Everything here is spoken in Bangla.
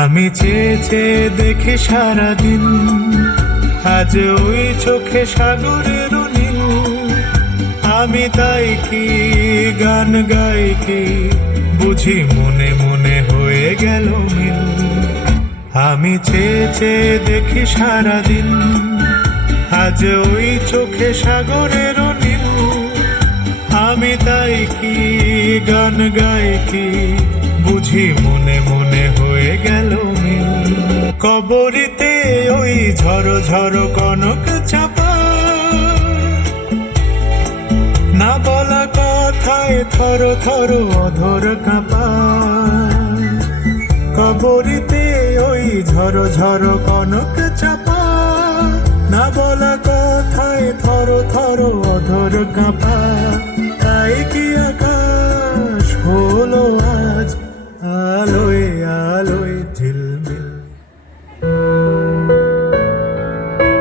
আমি চেয়ে চেয়ে দেখি সারাদিন, আজ ওই চোখে সাগরের নীল। আমি তাই কি গান গাই কি, বুঝি মনে মনে হয়ে গেল মিল। আমি চেয়ে চেয়ে দেখি সারাদিন, আজ ওই চোখে সাগরের নীল। আমি তাই কি গান গাই কি, বুঝি মনে মনে হয়ে গেল মিল। কবরিতে ওই ঝড়ো ঝড়ো কনক চাপা, না বলা কথায় থর থর অধর কাঁপা। কবরিতে ওই ঝড়ো ঝড়ো কনক চাপা, না বলা কথায় থর থর অধর কাঁপা। তাই কি আকাশ